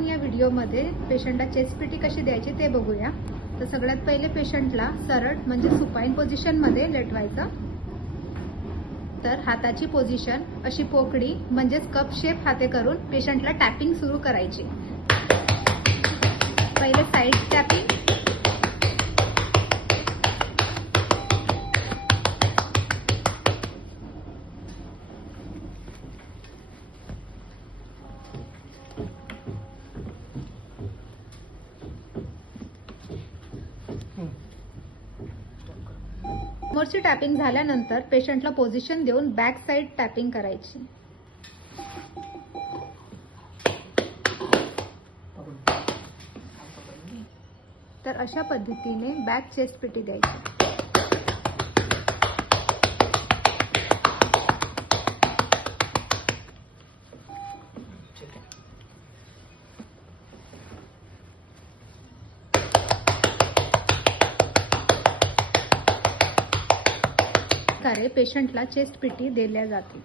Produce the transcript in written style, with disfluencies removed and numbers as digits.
आपण या व्हिडिओमध्ये पेशंटला चेस्ट पीटी कशी द्यायची ते बघूया। तर सगळ्यात पहिले पेशंटला सरळ म्हणजे सुपाईन पोझिशनमध्ये लेटवायचं। तर हाताची पोझिशन अशी पोकळी म्हणजेच कप शेप हाते करून पेशंटला टॅपिंग सुरू करायची। पहिले साइड टॅपिंग, समोरची टॅपिंग झाल्यानंतर पेशंटला पोझिशन देऊन बॅक साइड टॅपिंग करायची। तर अशा पद्धतीने बॅक चेस्ट पीटी द्यायची। पेशंटला चेस्ट पीटी दिल्या जाते।